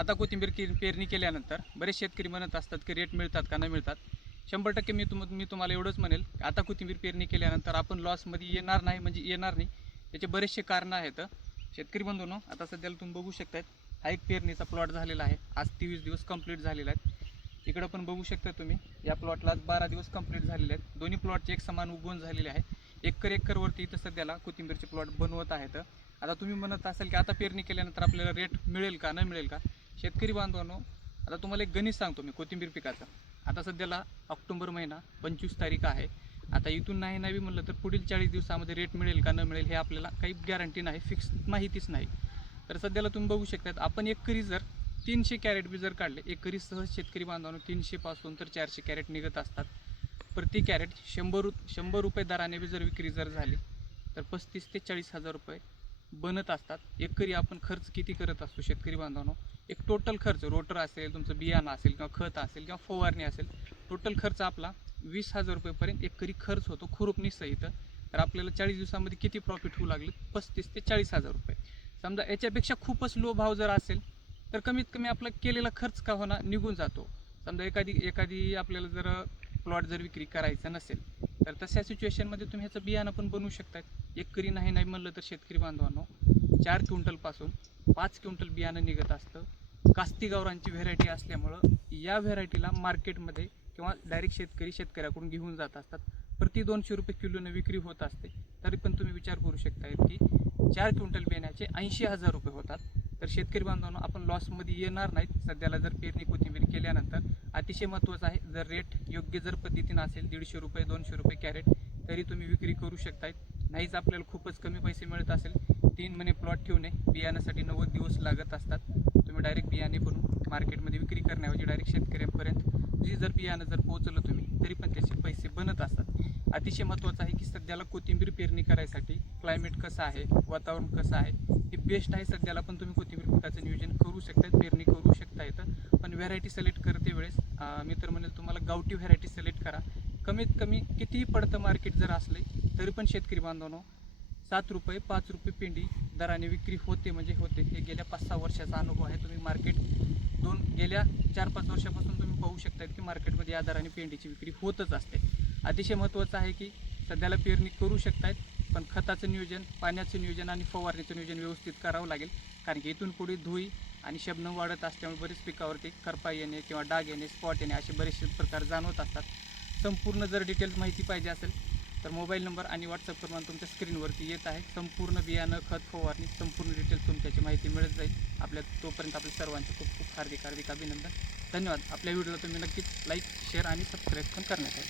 आता कोथिंबीर की पेरणी केल्यानंतर बरेच शेतकरी म्हणत असतात की रेट मिळतात का नाही मिळतात. शंभर टक्के मी तुम मी तुम्हाला एवढंच म्हणेल आता कोथिंबीर पेरणी केल्यानंतर आपण लॉसमध्ये येणार नाही म्हणजे येणार नाही याचे बरेचसे कारणं आहेत. शेतकरी बंधूंनो आता सध्याला तुम्ही बघू शकतात हा एक पेरणीचा प्लॉट झालेला आहे. आज तेवीस दिवस कंप्लीट झालेला आहे. इकडं पण बघू शकता तुम्ही या प्लॉटला आज बारा दिवस कंप्लीट झालेले आहेत. दोन्ही प्लॉटचे एक समान उगवून झालेले आहे. एकर एकरवरती इथं सध्याला कोथिंबीरचे प्लॉट बनवत आहेत. आता तुम्ही म्हणत असाल की आता पेरणी केल्यानंतर आपल्याला रेट मिळेल का नाही मिळेल का? शेतकरी बांधवांनो आता तुम्हाला एक गणित सांगतो मी कोथिंबीर पिकाचं. आता सध्याला ऑक्टोबर महिना पंचवीस तारीख आहे. आता इथून नाही नाही म्हणलं तर पुढील चाळीस दिवसामध्ये रेट मिळेल का न मिळेल हे आपल्याला काही गॅरंटी नाही फिक्स माहितीच नाही. तर सध्याला तुम्ही बघू शकतात आपण एक करी जर तीनशे कॅरेट बी जर काढले एक करी सहज शेतकरी बांधवांनो तीनशेपासून तर चारशे कॅरेट निघत असतात. प्रति कॅरेट शंभर रु शंभर रुपये दराने बी जर विक्री जर झाली तर पस्तीस ते चाळीस हजार रुपये बनत असतात. एकरी आपण खर्च किती करत असतो शेतकरी बांधवांनो? एक टोटल खर्च रोटर असेल तुमचं बियाणं असेल किंवा खत असेल किंवा फवारणी असेल टोटल खर्च आपला वीस हजार रुपयेपर्यंत एकरी खर्च होतो खुरपणीसहित तर आपल्याला चाळीस दिवसामध्ये किती प्रॉफिट होऊ लागले? पस्तीस ते चाळीस हजार रुपये. समजा याच्यापेक्षा खूपच लो भाव जर असेल तर कमीत कमी आपला केलेला खर्च का होणार निघून जातो. समजा एखादी एखादी आपल्याला जर प्लॉट जर विक्री करायचा नसेल तर तशा सिच्युएशनमध्ये तुम्ही ह्याचं बियाणं पण बनवू शकतात. एकरी नाही नाही म्हणलं तर शेतकरी बांधवांनो. चार क्विंटलपासून पाच क्विंटल बियाणं निघत असतं. कास्ती गावरांची व्हेरायटी असल्यामुळं या व्हेरायटीला मार्केटमध्ये किंवा डायरेक्ट शेतकरी शेतकऱ्याकडून घेऊन जात असतात. प्रति दोनशे रुपये किलोनं विक्री होत असते. तरी पण तुम्ही विचार करू शकता की चार क्विंटल बियाण्याचे ऐंशी हजार रुपये होतात. तर शेतकरी बांधवांनो आपण लॉसमध्ये येणार नाहीत. सध्याला जर पेरणी कोथिंबीर केल्यानंतर अतिशय महत्त्वाचं आहे. जर रेट योग्य जर पद्धतीनं असेल दीडशे रुपये दोनशे रुपये कॅरेट तरी तुम्ही विक्री करू शकतायत. नाहीच आपल्याला खूपच कमी पैसे मिळत असेल तीन महिने प्लॉट ठेवणे बियाण्यासाठी नव्वद दिवस लागत असतात. तुम्ही डायरेक्ट बियाणे बनवून मार्केटमध्ये विक्री करण्याऐवजी डायरेक्ट शेतकऱ्यांपर्यंत जी जर बियाणं जर पोहोचलं तुम्ही तरी पण त्याचे पैसे बनत असतात. अतिशय महत्त्वाचं आहे की सध्याला कोथिंबीर पेरणी करायसाठी क्लायमेट कसं आहे वातावरण कसं आहे हे बेस्ट आहे सध्याला पण तुम्ही कोथिंबीर पिकाचं नियोजन करू शकतात पेरणी करू शकता येतं पण व्हरायटी सिलेक्ट करते वेळेस मी तर म्हणेल तुम्हाला गावठी व्हरायटी सिलेक्ट करा. कमीत कमी कितीही पडतं मार्केट जर असले तरी पण शेतकरी बांधवांनो सात रुपये पाच रुपये पेंडी दराने विक्री होते म्हणजे होते. हे गेल्या पाच सहा वर्षाचा अनुभव आहे. तुम्ही मार्केट दोन गेल्या चार पाच वर्षापासून तुम्ही पाहू शकता की मार्केटमध्ये या दराने पेंडीची विक्री होतच असते. अतिशय महत्त्वाचं आहे की सध्याला पेरणी करू शकतायत पण खताचं नियोजन पाण्याचं नियोजन आणि फवारणीचं नियोजन व्यवस्थित करावं लागेल. कारण की इथून पुढे धुई आणि शबनं वाढत असल्यामुळे बरेच पिकावरती करपा येणे किंवा डाग येणे स्पॉट येणे असे बरेचसे प्रकार जाणवत असतात. संपूर्ण जर डिटेल्स माहिती पाहिजे असेल तर मोबाईल नंबर आणि व्हॉट्सअप क्रमांक तुमच्या स्क्रीनवरती येत आहे. संपूर्ण बियाणं खत फवारणी संपूर्ण डिटेल्स तुमच्याची माहिती मिळत जाईल. आपल्या तोपर्यंत आपल्या सर्वांचे खूप खूप हार्दिक हार्दिक अभिनंदन. धन्यवाद. आपल्या व्हिडिओला तुम्ही नक्कीच लाईक शेअर आणि सबस्क्राईब पण करण्यात